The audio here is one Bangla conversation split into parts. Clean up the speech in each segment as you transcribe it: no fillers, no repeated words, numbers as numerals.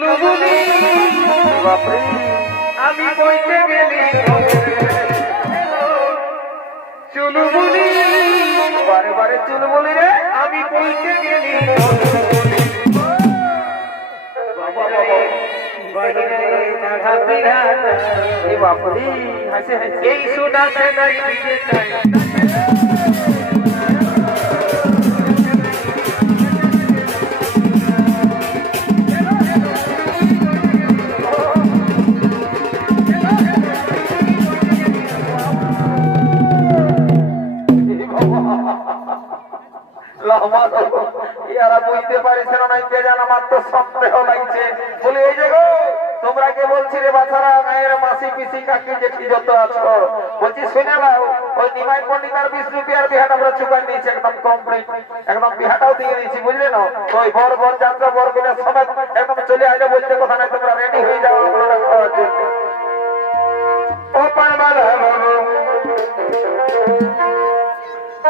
চুলবুলি আমি বইতে গেলি চুলবুলি বারে বারে চুলবুলি রে আমি বইতে গেলি এই সুদা ইয়ারা বুঝতে পারিস না কে জানা মাত্র সন্দেহ লাগছে বলে এই যে গো তোমরা কে বলছি রে বাছারা গায়ের মাসি পিসি কাকি জেঠি যত আছো বলছি শুনে নাও ওই নিমাই পণ্ডিতার 20 রুপিয়ার বিহাটা আমরা চুকাই নিয়েছি একদম কমপ্লিট একদম বিহাটাও দিয়ে দিয়েছি বুঝলে না ওই বর বর যাত্রা বর বিনা সবাই একদম চলে আইলে বলতে কথা নাই তোমরা রেডি হয়ে যাও আমরা খাওয়ার জন্য ও পানবালা বাবু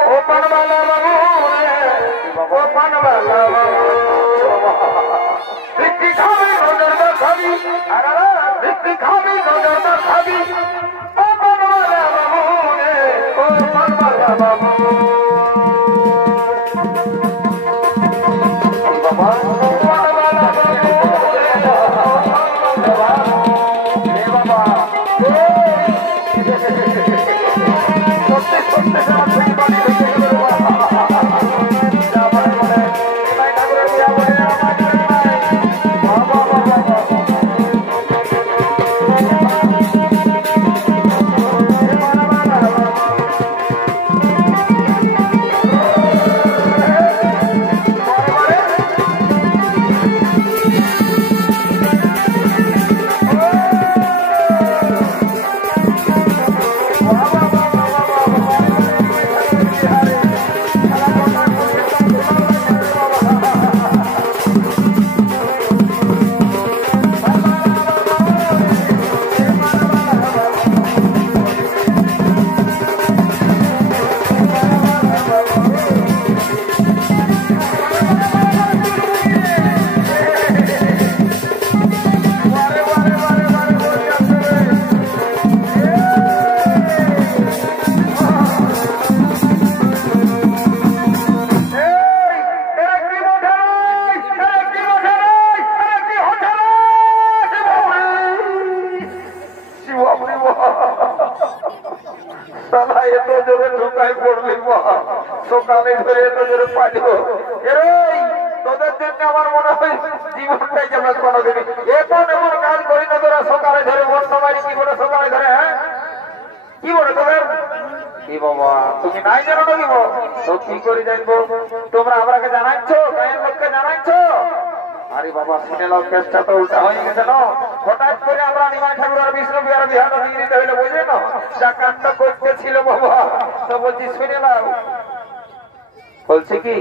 ও পানবালা বাবু ও পানবালা বাবু বিক্রি খাবি নজরদার খাবি বিক্রি খাবি নজরদার খাবি ও পানবালা বাবু ও পানবালা বাবু বাবা সকালে ধরে এত জোরে পাইব তোদের জন্য আমার মনে হয় জীবনটাই যেন কোনোদিন এখন এমন কাজ করি না তোরা সকালে ধরে বর্তমানে কি বলে সকালে ধরে হ্যাঁ কি বলে তোদের কি বাবা তুমি নাই জানো নাকি তো কি করে জানবো তোমরা আমরাকে জানাচ্ছ গায়ের লোককে জানাচ্ছ আরে বাবা শুনে নাও কেসটা তো উল্টা হয়ে গেছে না হঠাৎ করে আমরা নিমাই ঠাকুর আর বিষ্ণু বিহার বিহার দিয়ে দিতে হইলে বুঝলে না যা কাণ্ড করতেছিল বাবা তো বলছি শুনে নাও বলছি কি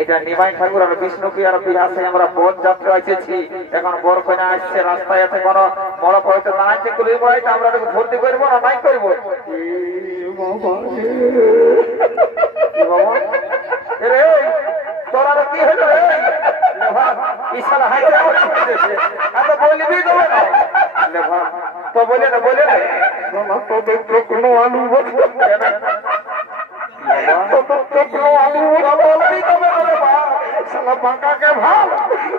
এটা নিমাই ঠাকুর আর বিষ্ণু বিহার বিহাসে আমরা পথ যাত্রা এসেছি এখন বর কন্যা আসছে রাস্তায় এতে কোনো বড় হয়তো না আছে গুলি বড়াইতে আমরা একটু ভর্তি করবো না নাই করবো রে তোরা কি হলো রে ইশারা হাই এত বলবি দেবে না তো বলে না তোদের তো কোনো আলু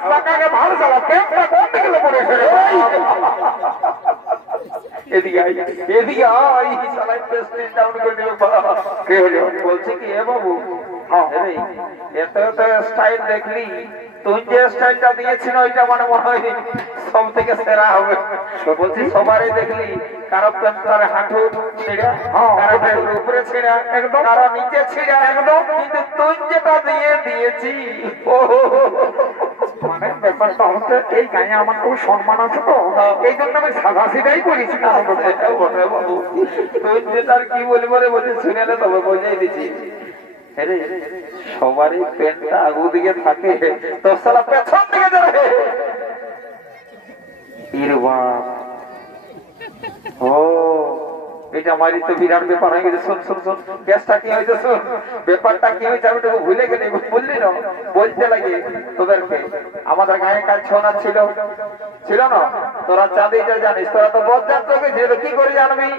বাঁকাকে ভাল সালা পেটটা কোন দিকে পড়ে এদিকে বলছি কি এ বাবু এত স্টাইল দেখলি তুই যে স্টাইলটা দিয়েছিল ওইটা মানে মনে হয় সব থেকে সেরা হবে বলছি সবারই দেখলি কারো প্যান্টার হাঁটু ছিঁড়া কারো উপরে ছিঁড়া একদম কারো নিচে ছিঁড়া একদম কিন্তু তুই যেটা দিয়েছি মানে ব্যাপারটা হচ্ছে এই গায়ে আমার খুব সম্মান আছে তো এই জন্য আমি সাদা সিধাই করেছি তুই যেটার কি বলবো রে বলছি শুনেলে তবে বোঝাই দিচ্ছি সবারই পেনটা আগু দিকে থাকে তো সালা পেছন দিকে যাবে ও এটা আমারই তো বিরাট ব্যাপার হয়ে গেছে। শোন শোন শোন, গ্যাসটা কি হয়েছে, শোন ব্যাপারটা কি হয়েছে, আমি তো ভুলে গেলি, বললি না, বলতে লাগে তোদেরকে। আমাদের গায়ে কাজ ছোনা ছিল ছিল না, তোরা চাঁদে যা জানিস, তোরা তো বরযাত্রকে যে কি করে জানবি,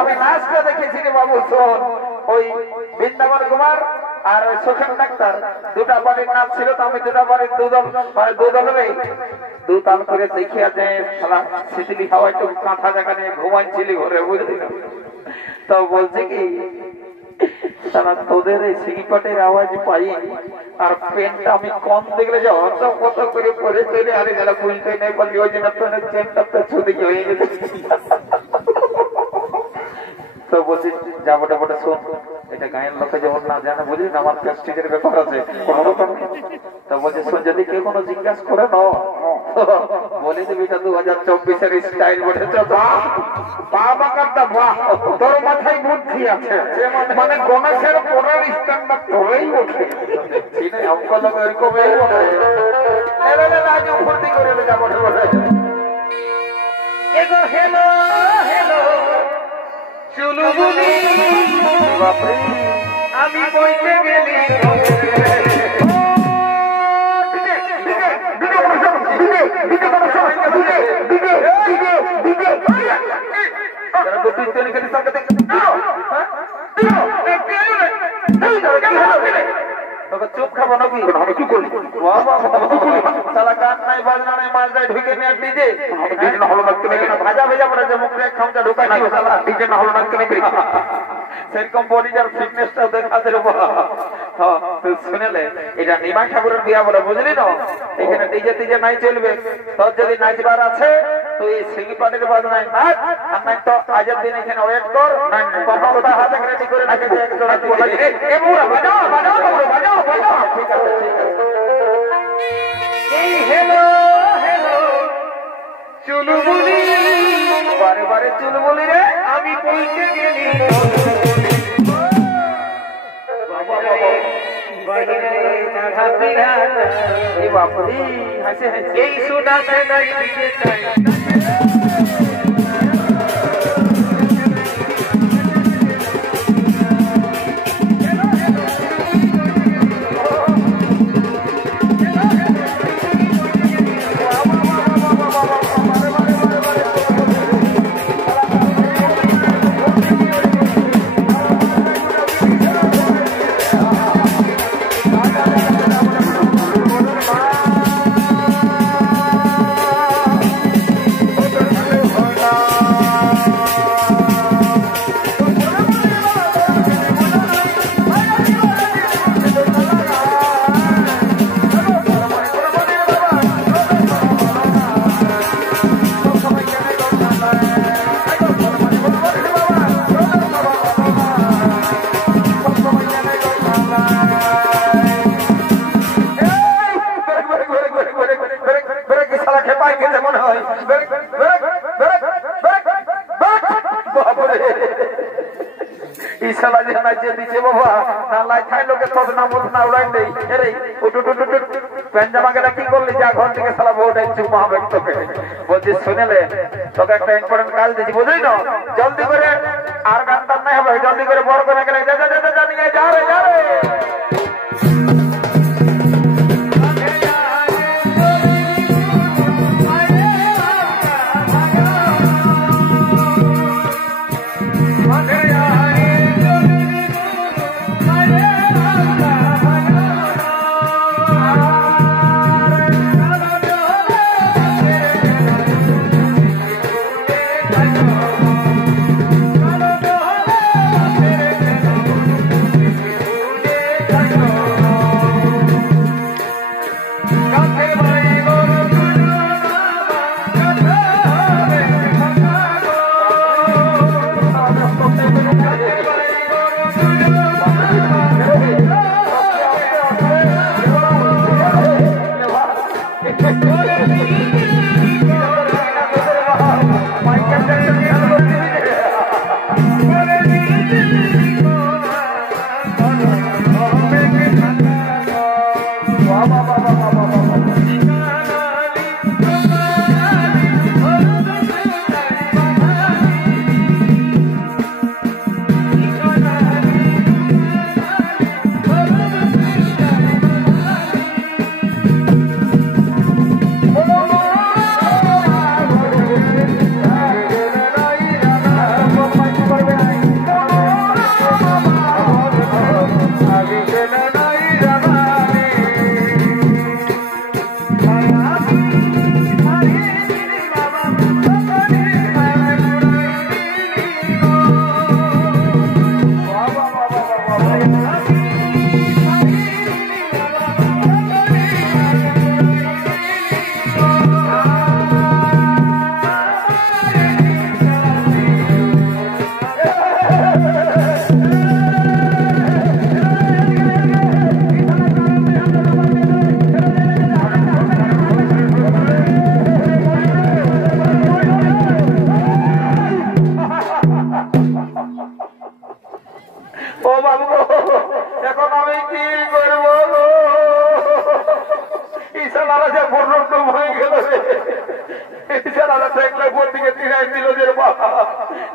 আমি নাচটা দেখেছি রে বাবু। শোন, ওই বৃন্দাবন কুমার আর ওই সুখেন ডাক্তার দুটা বাড়ির নাচ ছিল, তো আমি দুটা বাড়ির দুদল মানে দুদলের দুতাল করে দেখিয়া যে শীতলি হাওয়া একটু কাঁথা জায়গা নিয়ে ঘুমাইছিলি ঘরে, বুঝলি না? তো বলছে কি তারা তোদের এই সিগিপাটের আওয়াজ পাই আর পেনটা আমি কম দেখলে যে অত কত করে পরে চলে আরে যারা বুঝতে নেই বললি ওই জন্য পেনের চেনটা তো ছুটি হয়ে গেছে। তো বলছি যাবোটা বটে, শোন এটা গায়ের লোকে যেমন না জানে, বুঝলি না, আমার প্রেস্টিজের ব্যাপার আছে। তো বলছি শোন, যদি কেউ কোনো জিজ্ঞাসা করে না বলে দিবি এটা 2024-এর স্টাইল বটেছে। তোর মাথায় বুদ্ধি আছে, মানে গণেশের পরের স্ট্যান্ডার্ড তোরেই ওঠে, অঙ্ক লোক এরকমই ওঠে। আজ ফুর্তি করে যাবো বলে এগো হেলো হেলো চুলবুলি আমি বইতে গেলি চুপ খাবো নাকি, কি করলি সালা গান নাই বাজনা নাই মাছ নাই ঢুকে নিয়ে ডিজে ভাজা ভেজা পড়ে যে মুখে খামচা ঢুকাই সালা ডিজে না হলো না সেরকম বডিটার ফিটনেসটা দেখা দেবো। শুনেলে এটা নিমাই ঠাকুরের বিয়া বলে, বুঝলি না? এখানে ডিজে টিজে নাই চলবে, তোর যদি নাচবার আছে তুই সিঙ্গি পাটির বাজনায় নাচ, আর নাই তো আজের দিন এখানে ওয়েট কর, হাতে রেডি করে রেখেছে একজোড়া। ঠিক আছে ঠিক আছে। এই হেলো হেলো চুলবুলি বারে বারে চুলবুলি রে আমি পৌঁছে গেলি এই সুদাতে নাই দিতে চাই কি করলি যা ঘর থেকে সালা বউটাই চুমা হবে তোকে। বলছি শুনেলে তোকে একটা ইম্পর্টেন্ট কাজ দিচ্ছি, বুঝলি না? জলদি করে আর গান টান নাই হবে, জলদি করে বড় করে গেলে যা যা যা যা নিয়ে যা রে যা রে।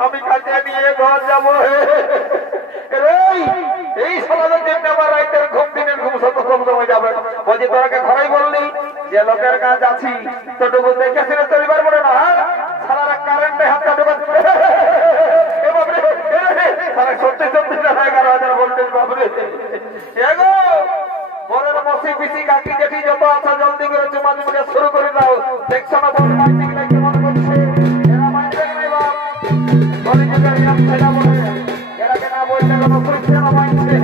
আমি কাছে নিয়ে ঘর যাবো। এই সমাজের জন্য আমার রাইতের ঘুম দিনের ঘুম শত কম সময় যাবে। বলছি তোরাকে ঘরেই বললি যে লোকের কাজ আছি তোটুকু দেখেছি চলিবার বলে না সারা কারেন্টে হাতটা ঢোকাচ্ছে। সত্যি সত্যি 11,000 ভোল্টেজ বাবরে এগো বলের মসি পিসি কাকি জেঠি যত আছে জলদি করে চুমা চুমুকে শুরু করে দাও। দেখছো না বল মাইতে গেলে কেমন করছে এরা মাইতে নাই বাপ বলে যে এরকম ছেলে বলে এরাকে না বললে কোনো করছে না মাইতে।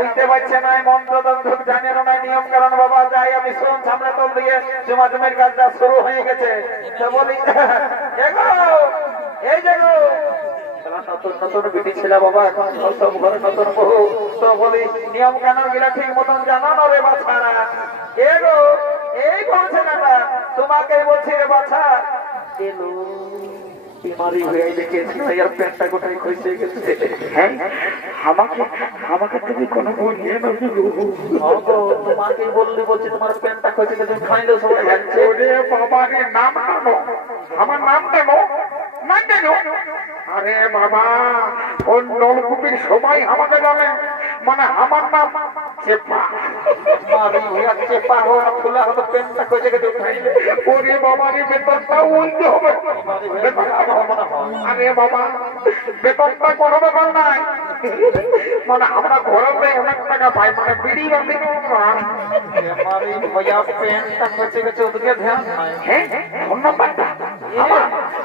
বুঝতে পারছে না মন্ত্র তন্ত্র জানে না নিয়ম কারণ বাবা যাই আমি শুন সামনে তোল দিয়ে জমাজমের কাজটা শুরু হয়ে গেছে। বলি এই জায়গা নতুন নতুন বিটি ছিল বাবা এখন সব ঘরে নতুন বহু তো বলি নিয়ম কানুন গুলা ঠিক মতন জানানো রে বাছারা এগো এই বলছে না তোমাকে বলছি রে বাছা এলো বিমারি হয়ে দেখেছি এর পেটটা গোটাই খসে গেছে। হ্যাঁ আমাকে আমাকে তুমি কোনো বলিয়ে না তোমাকে বললি বলছি তোমার পেটটা খসে গেছে খাইলে সবাই জানছে ওরে বাবা রে নাম নামো আমার নাম নেবো না কেন? আরে বাবা ওই নলকূপের সবাই আমাকে জানে মানে আমার নাম চেপা চেপা খোলা হতো পেনটা খসে গেছে খাইলে ওরে বাবা রে বেতনটা উল্টে হবে। আরে বাবা বেতনটা কোনো ব্যাপার নাই মানে আমরা ঘরে অনেক টাকা পাই মানে বিড়ি বান্ধি পেনটা খসে গেছে ওদিকে ধ্যান নাই। হ্যাঁ ধন্যবাদ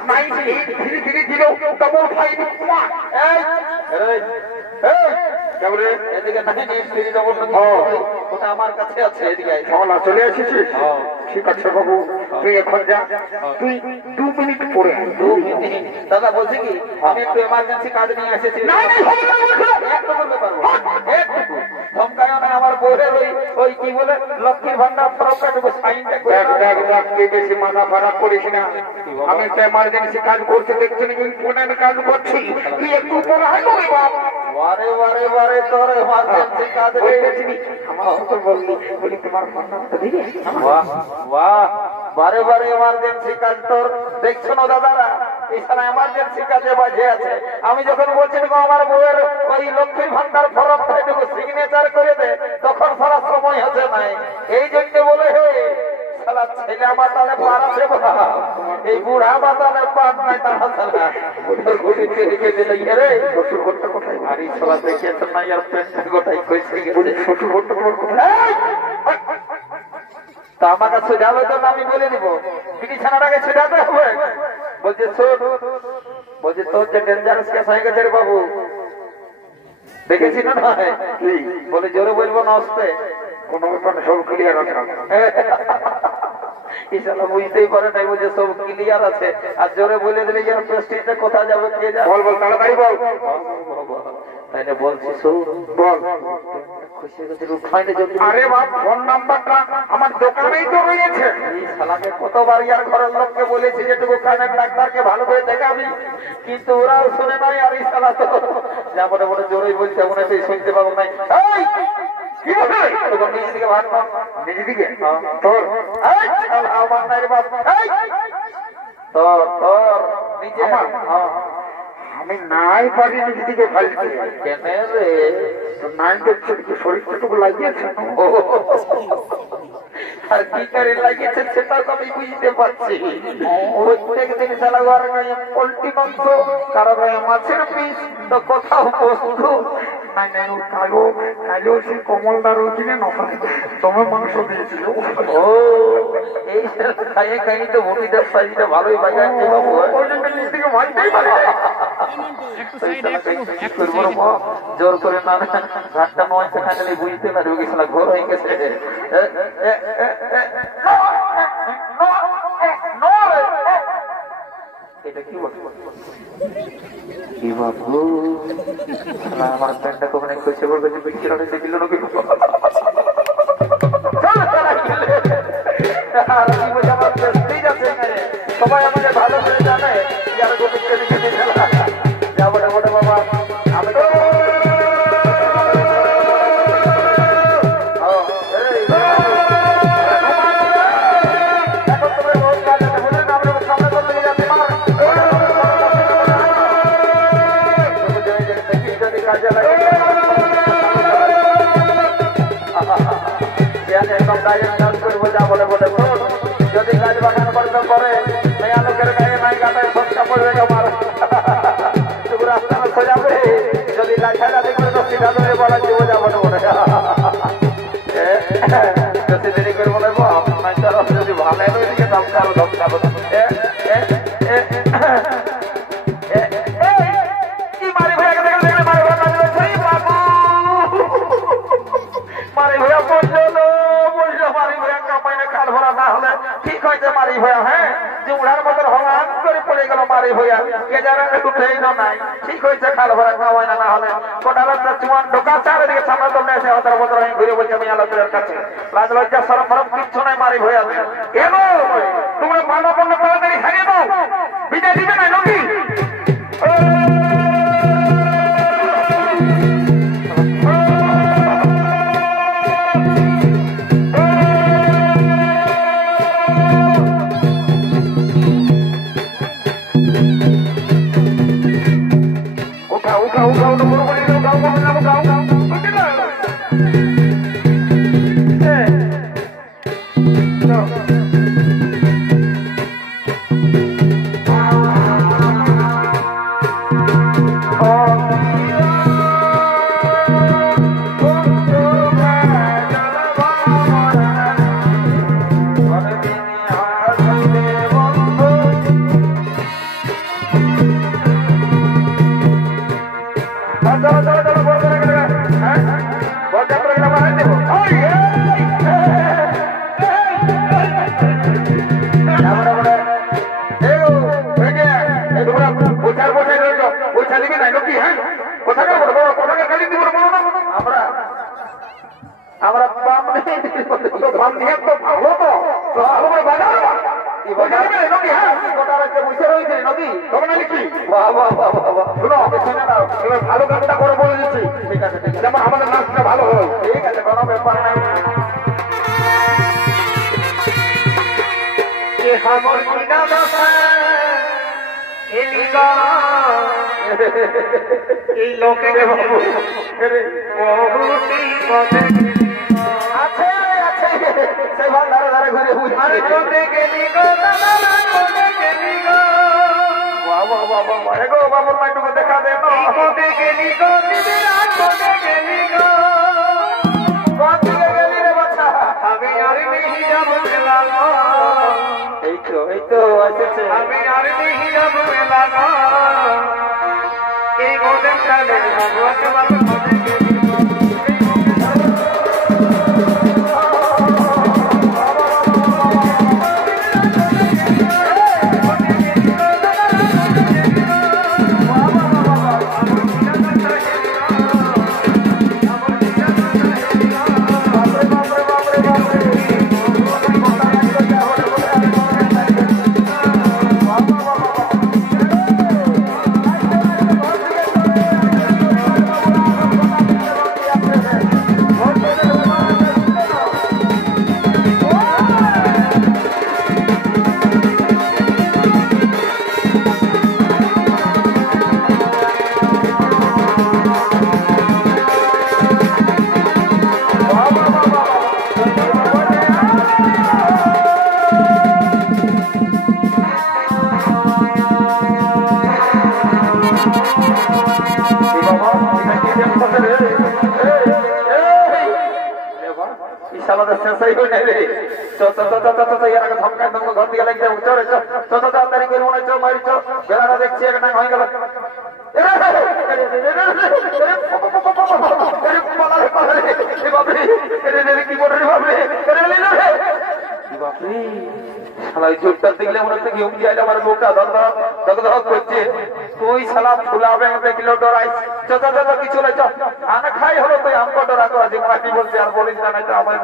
নাই ধীরে ধীরে দিলেও ডবল ফাইভ আমার কাছে আছে চলে এসেছিস ঠিক আছে বাবু তুই এখন যা তুই 2 মিনিট পরে দাদা বলছি কি আমি একটু এমার্জেন্সি কাজ নিয়ে এসেছি আমার বইয়ের ওই কি বলে লক্ষ্মীর ভান্ডার বেশি মাথা খারাপ করিস না আমি একটা এমার্জেন্সি কাজ করতে দেখছি না ইম্পর্টেন্ট কাজ করছি তুই একটু উপরে হয় বারে বারে বারে তোর এমার্জেন্সি কাজ রেখেছিলি আমার বললি বলি তোমার বাহ বারে বারে এমার্জেন্সি কাজ তোর দেখছো না দাদারা এখানে এমার্জেন্সি কাজে বাজে আছে। আমি যখন বলছি আমার বউয়ের ওই লক্ষ্মীর ভান্ডার ফর্মটা একটু সিগনেচার করে দে তখন সারা সময় হচ্ছে নাই এই জন্য বলে হে সারা ছেলে বাতালে পার আছে এই বুড়া বাতালে পার নাই তারা সারা ঘুরিতে রেখে দিলে রে শ্বশুর ঘরটা কোথায় ভারী সলা দেখে তো নাই আর পেট গোটাই কইছে গেছে শ্বশুর ঘরটা কোথায় তা আমার কাছে যাবে তো আমি বলে দিব বিছানাটাকে ছেড়াতে হবে বলছে শোন বলছে তোর যে ডেঞ্জারাস কেস হয়ে গেছে রে বাবু দেখেছি না নয় বলে জোরে বলবো না আসতে কোনো ব্যাপার সব ক্লিয়ার আছে ইশালা বুঝতেই পারে নাই বুঝে সব ক্লিয়ার আছে আর জোরে বলে দিলে যেন প্রেস্টিজটা কোথায় যাবে কে জানে বল বল তাড়াতাড়ি বল তাই না বলছি সৌর বল খুশি খুশি উঠাইলে যদি আরে বাপ ফোন নাম্বারটা আমার দোকানেই তো রয়েছে এই শালাকে কতবার ইয়ার ঘরের লোককে বলেছি যেটুকু কানের ডাক্তারকে ভালো করে দেখাবি কিন্তু ওরাও শুনে নাই আর এই শালা তো যা মনে মনে জোরেই বলছে মনে হয় শুনতে পাবো নাই এই কি বলে তখন নিজে দিকে ভাগ কর নিজে দিকে তোর এই শালা আমার নাই রে বাপ এই তোর নিজে আমার? হ্যাঁ আমি নাই পারি নিজে দিকে ফালতে কেন রে তো নাই দেখছে শরীরটুকু লাগিয়েছে আর কি করে লাগিয়েছে সেটা তো আমি বুঝতে পারছি প্রত্যেক দিন সালা ঘরে পোল্ট্রি মাংস কারো গায়ে মাছের পিস তো কোথাও বস্তু নাই নাই ও কালো সে কমলদার ওইখানে নখানে তোমার মাংস দিয়েছিল ও এই খাইয়ে খাইয়ে তো ভূমিদার সাইজটা ভালোই বাজাচ্ছে বাবু ওই জন্য নিজ থেকে ভাজতেই পারে জোর করে না ঘাটটা নয় সেখানে বুঝতে পারবে গেছিল ঘোর হয়ে গেছে এটা কি বলবো কি বাবু আমার প্যান্টটা কখনো খুশি বলবে যে বিক্রি হয়েছে দিল নাকি সবাই আমাদের ভালো করে জানে যারা গোবিন্দকে লিখে দিয়েছিল যাবো বটে বাবা আমি তো কাজে লাগে একদম গায়ে কাজ করবো যা বলে বলে যদি কাজ বাগান করতে করে মেয়া লোকের গায়ে নাই গাটায় সস্তা পড়বে আমার রাস্তা খোঁজাবে যদি লাইখাটা দেখবে তো সিধা ধরে বলা জীব যা বলে বলে যদি দেরি করে বলে যদি ভালো দিকে দামটা আরো ধমকাবো মারি ভয়া বললো মারি ভয়া কামাই না কাল ভরা না হলে ঠিক হয়েছে মারি ভয়া হ্যাঁ জুমড়ার মতন হলান করে পড়ে গেল মারি ভয়া কে যারা উঠেই নাই ঠিক হয়েছে কাল ভরা কামাই না হলে কোটা রাস্তা চুয়ান ঢোকা চারিদিকে সামনে তোমরা এসে হতার বছর আমি ঘুরে বলছি আমি আলোচনার কাছে লাজ লজ্জা সরম ফরম কিচ্ছু নাই মারি ভয়া কেন তোমরা মানব পণ্য তাড়াতাড়ি হারিয়ে দাও বিদায় দিবে না নাকি ভালো কাজটা করে বলে দিচ্ছি ঠিক আছে যেমন আমাদের নাচটা ভালো হয় ঠিক আছে কোনো ব্যাপার নাই এই লোকের আছে আছে সেই ভালো ধারে ধারে ঘুরে বুঝে কোনে গেলি গো কোনে গেলি গো বাবা বাবা বাবা গো বাবা মাইটুকে দেখা দে না কোনে গেলি গো দিদিরা কোনে গেলি গো কোনে গেলি রে বাচ্চা আমি আর नहीं যাব লালা এই তো আসছে আমি আর नहीं যাব লালা এই গোদেন কালে ভগবান বাবা কোনে গেলি গো শালাদের শেষই হই নাই রে এর আগে ধমকায় ধমক ঘর দিয়ে লাগছে চলে তারিখের মনে চ মারি চ বেলাটা দেখছি একটা হয়ে গেল কি বলে রে বাপরে চোরটা দেখলে মনে হচ্ছে ঘুম দিয়ে আমার বোকা ধক করছে তুই সালাম ফুলা ব্যাংকে কিলো ডরাই কিছু নাই আনা খাই হলো তুই আমको ডরা করা যে মাটি বলছে আর বলিস না নাই তো আমার